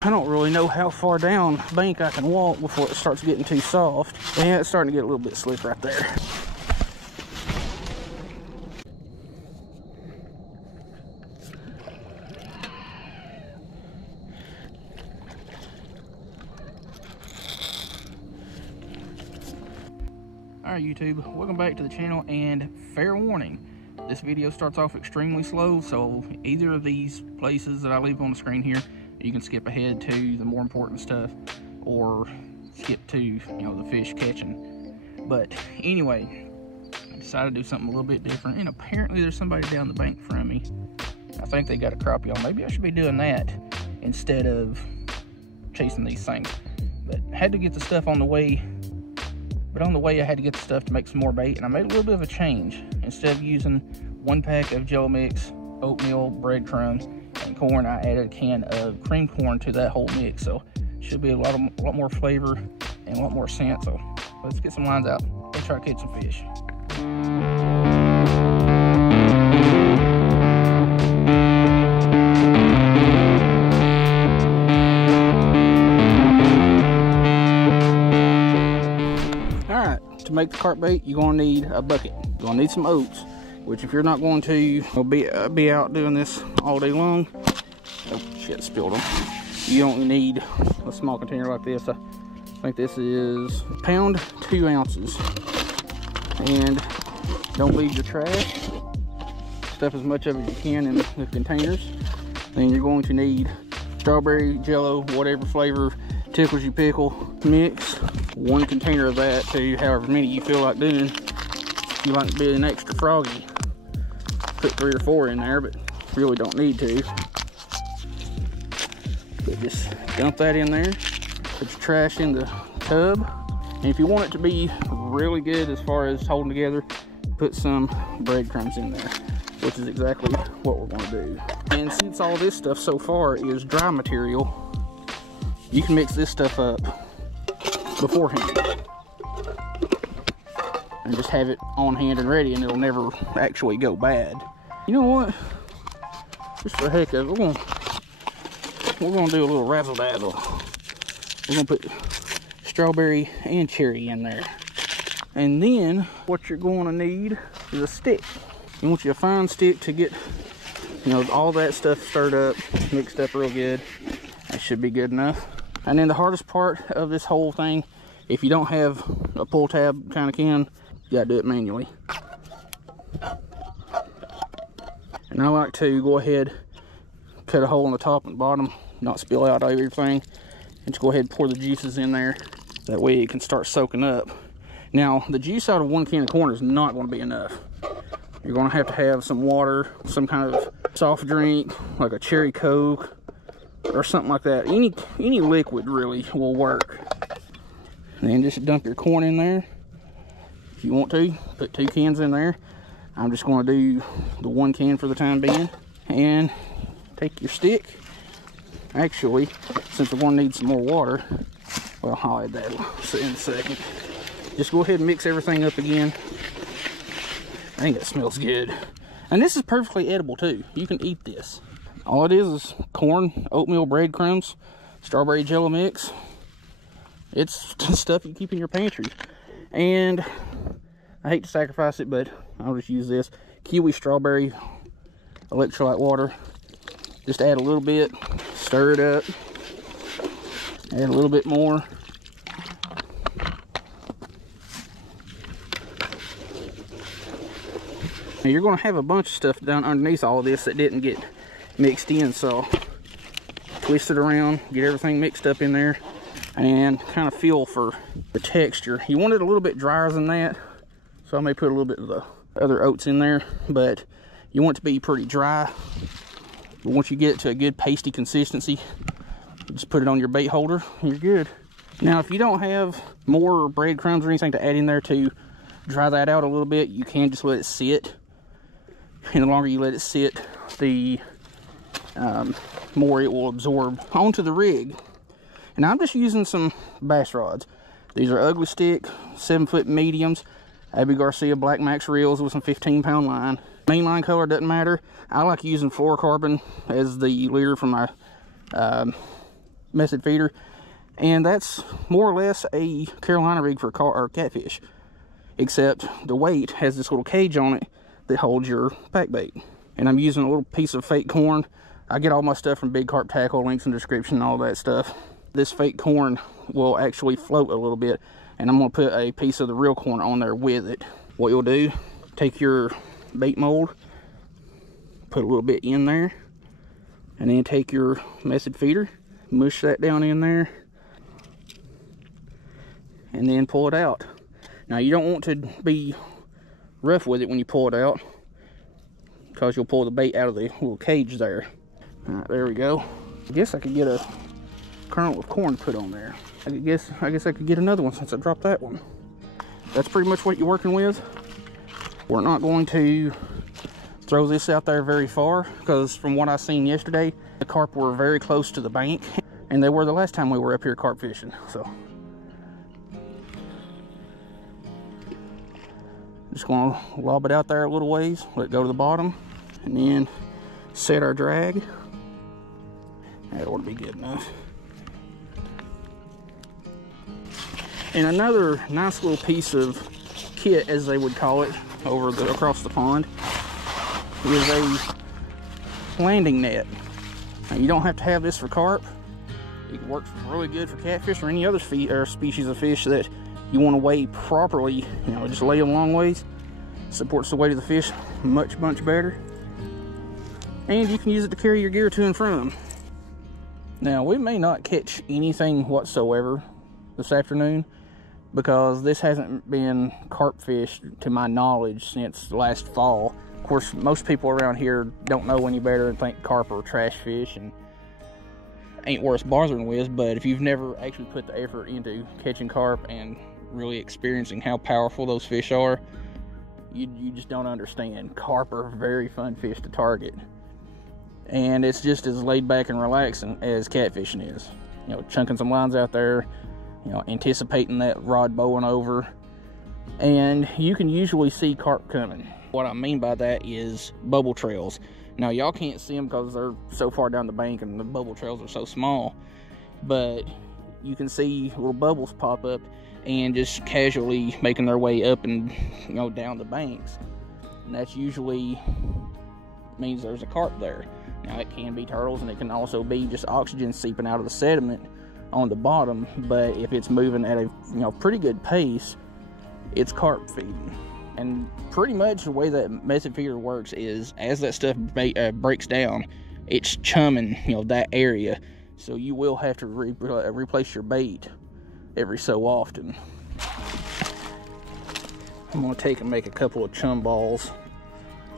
I don't really know how far down the bank I can walk before it starts getting too soft. Yeah, it's starting to get a little bit slick right there. Alright YouTube, welcome back to the channel, and fair warning, this video starts off extremely slow, so either of these places that I leave on the screen here, you can skip ahead to the more important stuff, or skip to, the fish catching. But anyway, I decided to do something a little bit different, and apparently there's somebody down the bank from me. I think they got a crappie on. Maybe I should be doing that instead of chasing these things. But I had to get the stuff on the way. But on the way, I had to get the stuff to make some more bait, and I made a little bit of a change. Instead of using 1 pack of Jello mix, oatmeal, breadcrumbs, and corn, I added a can of cream corn to that whole mix. So should be a lot more flavor and a lot more scent. So let's get some lines out. Let's try to catch some fish. To make the carp bait, you're going to need a bucket. You're going to need some oats, which if you're not going to be out doing this all day long, oh shit, spilled them. You don't need a small container like this. I think this is a pound, 2 ounces. And don't leave your trash. Stuff as much of it as you can in the containers. Then you're going to need strawberry, Jello, whatever flavor tickles you pickle mix. 1 container of that to however many you feel like doing. If you like being extra froggy, put 3 or 4 in there, but really don't need to. But just dump that in there, put your trash in the tub, and if you want it to be really good as far as holding together, put some breadcrumbs in there, which is exactly what we're going to do. And since all this stuff so far is dry material, you can mix this stuff up beforehand and just have it on hand and ready, and it'll never actually go bad. You know what, just for the heck of it, we're gonna do a little razzle dazzle. We're gonna put strawberry and cherry in there, and then what you're going to need is a stick. You want you a fine stick to get all that stuff stirred up, mixed up real good. That should be good enough. And then the hardest part of this whole thing, if you don't have a pull tab kind of can, you gotta do it manually. And I like to go ahead, cut a hole in the top and bottom, not spill out everything, and just go ahead and pour the juices in there. That way it can start soaking up. Now, the juice out of 1 can of corn is not going to be enough. You're going to have some water, some kind of soft drink, like a cherry Coke, or something like that. Any liquid really will work. And then just dump your corn in there. If you want to, put 2 cans in there. I'm just going to do the 1 can for the time being. And take your stick. Actually, since we're going to need some more water, well, I'll add that in a second. Just go ahead and mix everything up again. I think that smells good. And this is perfectly edible too. You can eat this. All it is corn, oatmeal, breadcrumbs, strawberry Jello mix. It's stuff you keep in your pantry. And I hate to sacrifice it, but I'll just use this. Kiwi strawberry electrolyte water. Just add a little bit, stir it up, add a little bit more. Now you're going to have a bunch of stuff down underneath all of this that didn't get mixed in, so twist it around, get everything mixed up in there, and kind of feel for the texture. You want it a little bit drier than that, so I may put a little bit of the other oats in there, but you want it to be pretty dry. But once you get it to a good pasty consistency, just put it on your bait holder and you're good. Now if you don't have more breadcrumbs or anything to add in there to dry that out a little bit, you can just let it sit. And the longer you let it sit, the more it will absorb onto the rig. And I'm just using some bass rods. These are Ugly Stick 7-foot mediums, Abbey Garcia Black Max reels with some 15-pound line. Main line color doesn't matter. I like using fluorocarbon as the leader for my Method Feeder, and that's more or less a Carolina rig for catfish, except the weight has this little cage on it that holds your pack bait. And I'm using a little piece of fake corn. I get all my stuff from Big Carp Tackle, links in the description and all that stuff. This fake corn will actually float a little bit, and I'm gonna put a piece of the real corn on there with it. What you'll do, take your bait mold, put a little bit in there, and then take your Method Feeder, mush that down in there, and then pull it out. Now you don't want to be rough with it when you pull it out, because you'll pull the bait out of the little cage there. All right, there we go. I guess I could get a kernel of corn put on there. I guess I could get another one since I dropped that one. That's pretty much what you're working with. We're not going to throw this out there very far, because from what I seen yesterday, the carp were very close to the bank, and they were the last time we were up here carp fishing. So just gonna lob it out there a little ways, let it go to the bottom, and then set our drag. That ought to be good enough. And another nice little piece of kit, as they would call it, across the pond, is a landing net. Now, you don't have to have this for carp. It works really good for catfish or any other species of fish that you want to weigh properly. You know, just lay them long ways. Supports the weight of the fish much better. And you can use it to carry your gear to and from. Now, we may not catch anything whatsoever this afternoon, because this hasn't been carp fished to my knowledge since last fall. Of course, most people around here don't know any better and think carp are trash fish and ain't worth bothering with. But if you've never actually put the effort into catching carp and really experiencing how powerful those fish are, you just don't understand. Carp are very fun fish to target, and it's just as laid back and relaxing as catfishing is. You know, chunking some lines out there, you know, anticipating that rod bowing over, and you can usually see carp coming. What I mean by that is bubble trails. Now, y'all can't see them because they're so far down the bank and the bubble trails are so small, but you can see little bubbles pop up and just casually making their way up and, you know, down the banks. And that's usually means there's a carp there. Now, it can be turtles, and it can also be just oxygen seeping out of the sediment on the bottom, but if it's moving at a pretty good pace, it's carp feeding. And pretty much the way that Method Feeder works is, as that stuff breaks down, it's chumming that area, so you will have to replace your bait every so often. I'm going to take and make a couple of chum balls.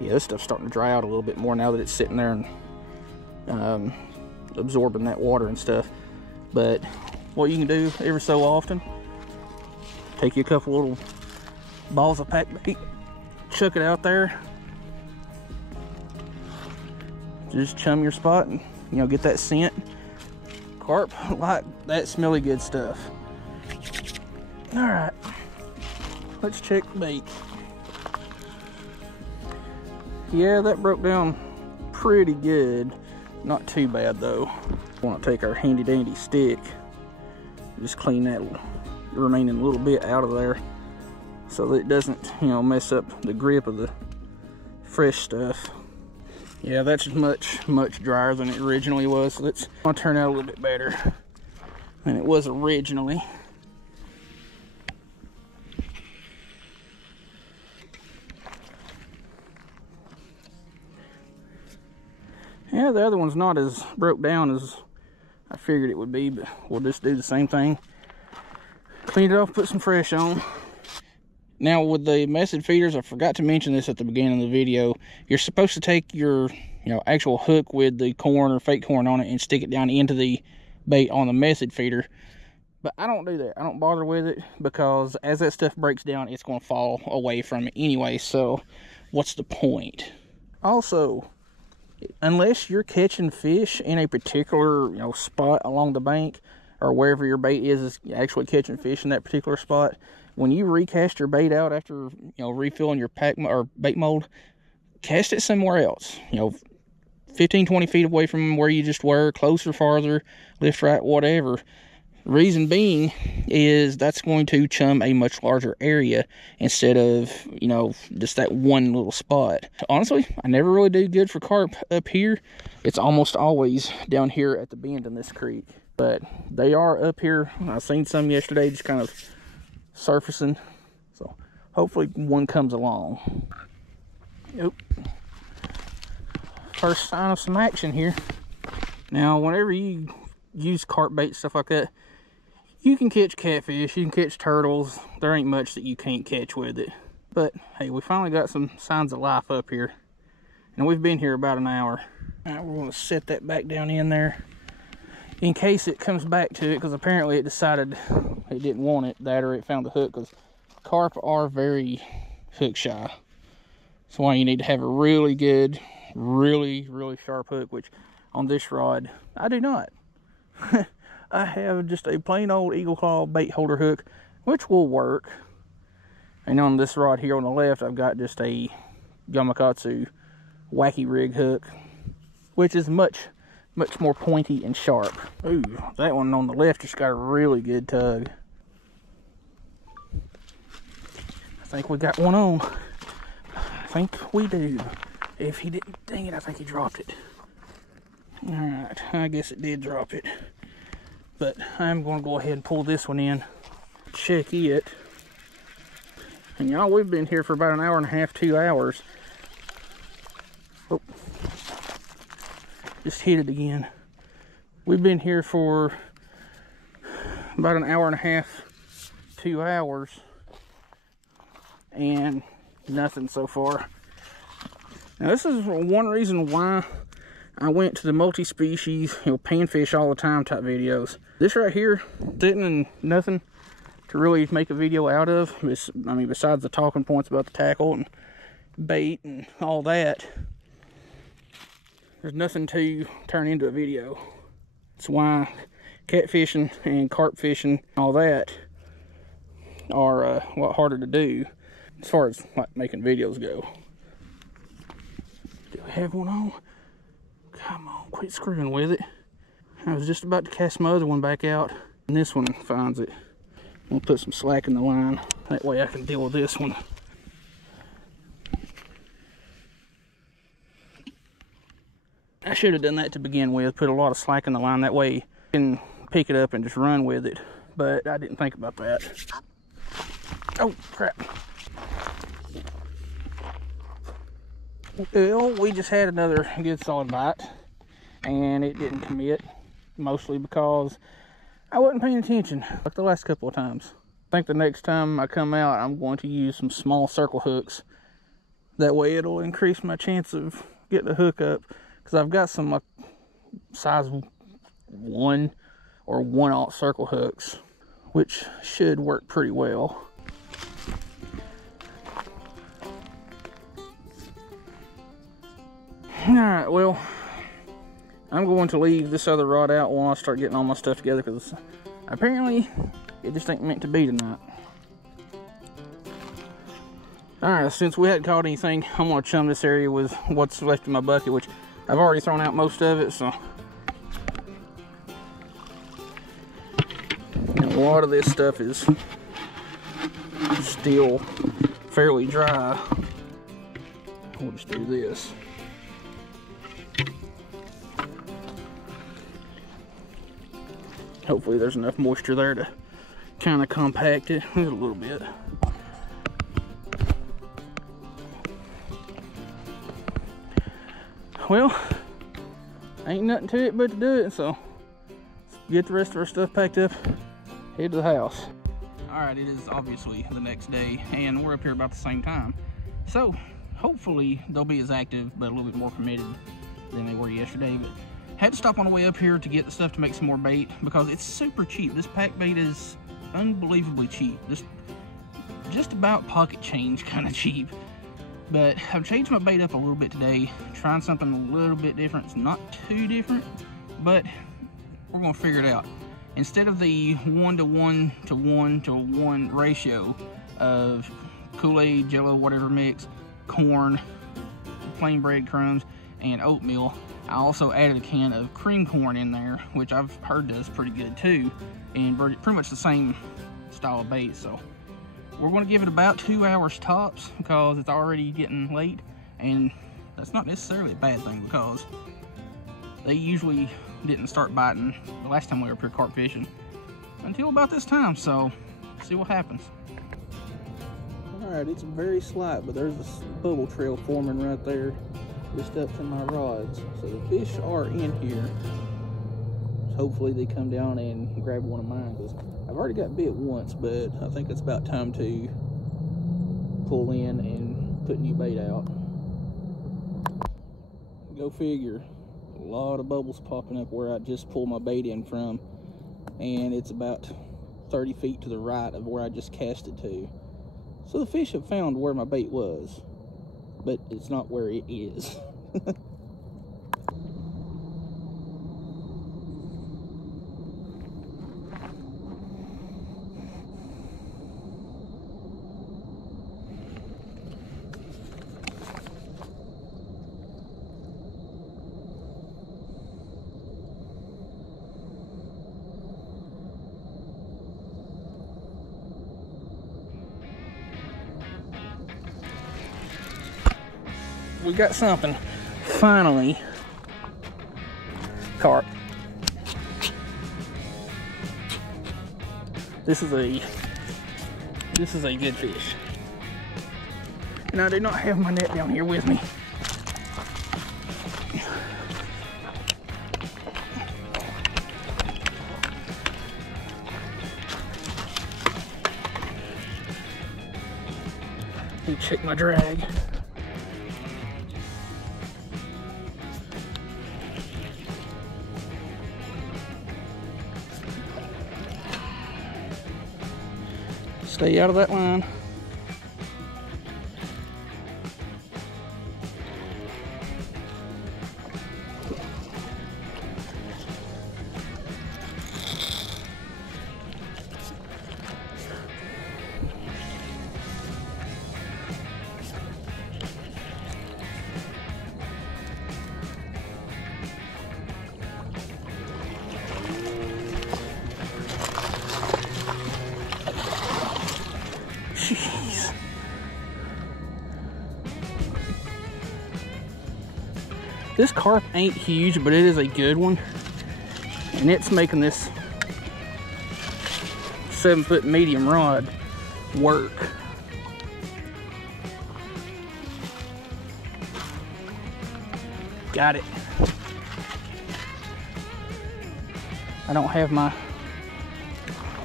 Yeah, this stuff's starting to dry out a little bit more now that it's sitting there and absorbing that water and stuff. But what you can do every so often, take you a couple little balls of pack bait, chuck it out there, just chum your spot and get that scent. Carp like that smelly good stuff. All right, let's check the bait. Yeah, that broke down pretty good. Not too bad though. I want to take our handy dandy stick, just clean that remaining little bit out of there so that it doesn't mess up the grip of the fresh stuff. Yeah, that's much drier than it originally was, so it's gonna turn out a little bit better than it was originally. Yeah, the other one's not as broke down as I figured it would be, but we'll just do the same thing. Clean it off, put some fresh on. Now, with the Method Feeders, I forgot to mention this at the beginning of the video. You're supposed to take your actual hook with the corn or fake corn on it and stick it down into the bait on the Method Feeder. But I don't do that. I don't bother with it, because as that stuff breaks down, it's going to fall away from it anyway. So what's the point? Also, unless you're catching fish in a particular spot along the bank, or wherever your bait is actually catching fish in that particular spot, when you recast your bait out after refilling your pack or bait mold, cast it somewhere else. 15, 20 feet away from where you just were, closer, farther, left, right, whatever. Reason being is that's going to chum a much larger area instead of, you know, just that one little spot. Honestly, I never really do good for carp up here. It's almost always down here at the bend in this creek. But they are up here. I seen some yesterday just kind of surfacing. So hopefully one comes along. Yep. First sign of some action here. Now, whenever you use carp bait, stuff like that, you can catch catfish, you can catch turtles. There ain't much that you can't catch with it. But hey, we finally got some signs of life up here. And we've been here about an hour. All right, we're gonna set that back down in there in case it comes back to it, because apparently it decided it didn't want it, that or it found the hook, because carp are very hook shy. That's why you need to have a really good, really sharp hook, which on this rod, I do not. I have just a plain old Eagle Claw bait holder hook, which will work. And on this rod here on the left, I've got just a Yamakatsu wacky rig hook, which is much more pointy and sharp. Ooh, that one on the left just got a really good tug. I think we got one on. I think we do. If he didn't, dang it, I think he dropped it. Alright, I guess it did drop it. But I'm going to go ahead and pull this one in, check it. And y'all, we've been here for about an hour and a half, 2 hours. Oh, just hit it again. We've been here for about an hour and a half, 2 hours, and nothing so far. Now, this is one reason why I went to the multi-species, you know, panfish all the time type videos. This right here, sitting and nothing to really make a video out of. I mean, besides the talking points about the tackle and bait and all that, there's nothing to turn into a video. That's why catfishing and carp fishing, all that, are a lot harder to do as far as like making videos go. Do we have one on? Come on, quit screwing with it. I was just about to cast my other one back out, and this one finds it. I'm gonna put some slack in the line. That way I can deal with this one. I should have done that to begin with, put a lot of slack in the line. That way you can pick it up and just run with it. But I didn't think about that. Oh, crap. Well, we just had another good solid bite, and it didn't commit, mostly because I wasn't paying attention like the last couple of times. I think the next time I come out, I'm going to use some small circle hooks. That way it'll increase my chance of getting the hook up, because I've got some size 1 or 1/0 circle hooks, which should work pretty well. Alright, well, I'm going to leave this other rod out while I start getting all my stuff together, because apparently it just ain't meant to be tonight. Alright, since we hadn't caught anything, I'm going to chum this area with what's left in my bucket, which I've already thrown out most of it, so. And a lot of this stuff is still fairly dry. We'll just do this. Hopefully there's enough moisture there to kind of compact it. There's a little bit. Well, ain't nothing to it but to do it, so let's get the rest of our stuff packed up, head to the house. Alright, it is obviously the next day, and we're up here about the same time. So, hopefully they'll be as active, but a little bit more committed than they were yesterday. But had to stop on the way up here to get the stuff to make some more bait, because it's super cheap. This pack bait is unbelievably cheap. Just about pocket change kind of cheap. But I've changed my bait up a little bit today, trying something a little bit different. It's not too different, but we're gonna figure it out. Instead of the 1:1:1:1 ratio of Kool-Aid, Jello, whatever mix, corn, plain breadcrumbs, and oatmeal. I also added a can of cream corn in there, which I've heard does pretty good too, and pretty much the same style of bait. So we're going to give it about 2 hours tops because it's already getting late, and that's not necessarily a bad thing because they usually didn't start biting the last time we were up here carp fishing until about this time. So see what happens. Alright, it's very slight, but there's a bubble trail forming right there just up to my rods. So the fish are in here. Hopefully they come down and grab one of mine, because I've already got bit once, but I think it's about time to pull in and put new bait out. Go figure. A lot of bubbles popping up where I just pulled my bait in from, and it's about 30 feet to the right of where I just cast it to. So the fish have found where my bait was, but it's not where it is. We got something, finally. Carp. This is a good fish. And I do not have my net down here with me. Let me check my drag. Stay out of that line. Jeez. This carp ain't huge, but it is a good one. And it's making this 7-foot medium rod work. Got it. I don't have my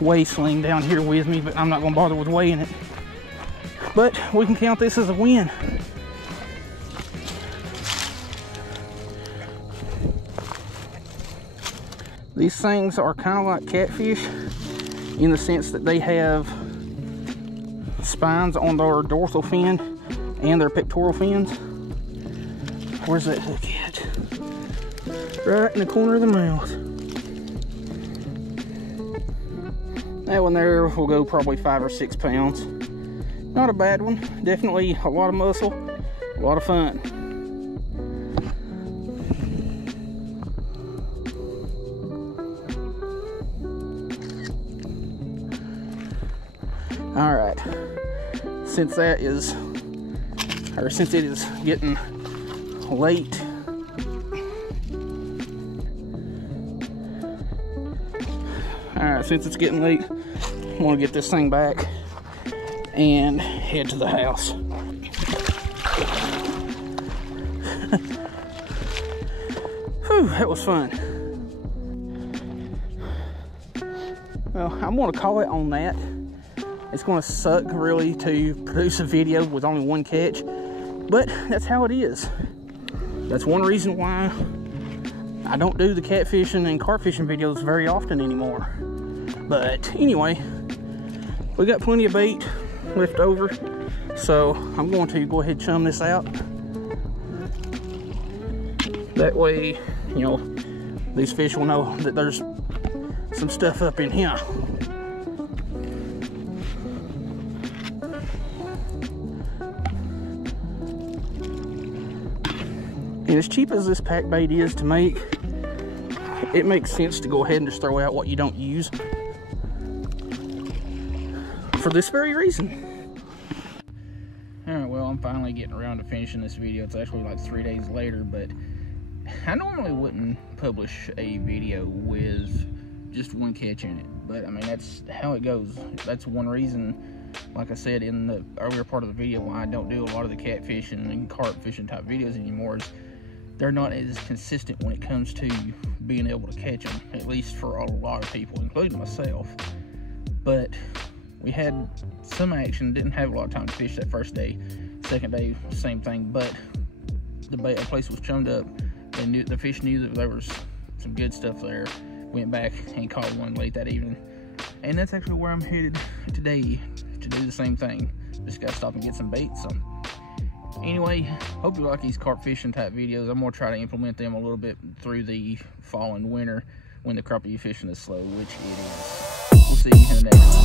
weigh sling down here with me, but I'm not going to bother with weighing it. But we can count this as a win. These things are kind of like catfish in the sense that they have spines on their dorsal fin and their pectoral fins. Where's that hook at? Right in the corner of the mouth. That one there will go probably 5 or 6 pounds. Not a bad one. Definitely a lot of muscle, a lot of fun. All right. Since it is getting late, I want to get this thing back and head to the house. Whew, that was fun. Well, I'm going to call it on that. It's going to suck really to produce a video with only one catch, but that's how it is. That's one reason why I don't do the catfishing and carp fishing videos very often anymore. But anyway, we got plenty of bait left over, so I'm going to go ahead and chum this out. That way, you know, these fish will know that there's some stuff up in here. And as cheap as this pack bait is to make, it makes sense to go ahead and just throw out what you don't use for this very reason. Alright, well, I'm finally getting around to finishing this video. It's actually like 3 days later, but I normally wouldn't publish a video with just one catch in it. But, I mean, that's how it goes. That's one reason, like I said in the earlier part of the video, why I don't do a lot of the catfishing and carp fishing type videos anymore, is they're not as consistent when it comes to being able to catch them, at least for a lot of people, including myself. But we had some action, didn't have a lot of time to fish that first day. Second day, same thing, but the place was chummed up. The fish knew that there was some good stuff there. Went back and caught one late that evening. And that's actually where I'm headed today, to do the same thing. Just gotta stop and get some bait. So anyway, hope you like these carp fishing type videos. I'm gonna try to implement them a little bit through the fall and winter when the crappie fishing is slow, which it is. We'll see you in the next one.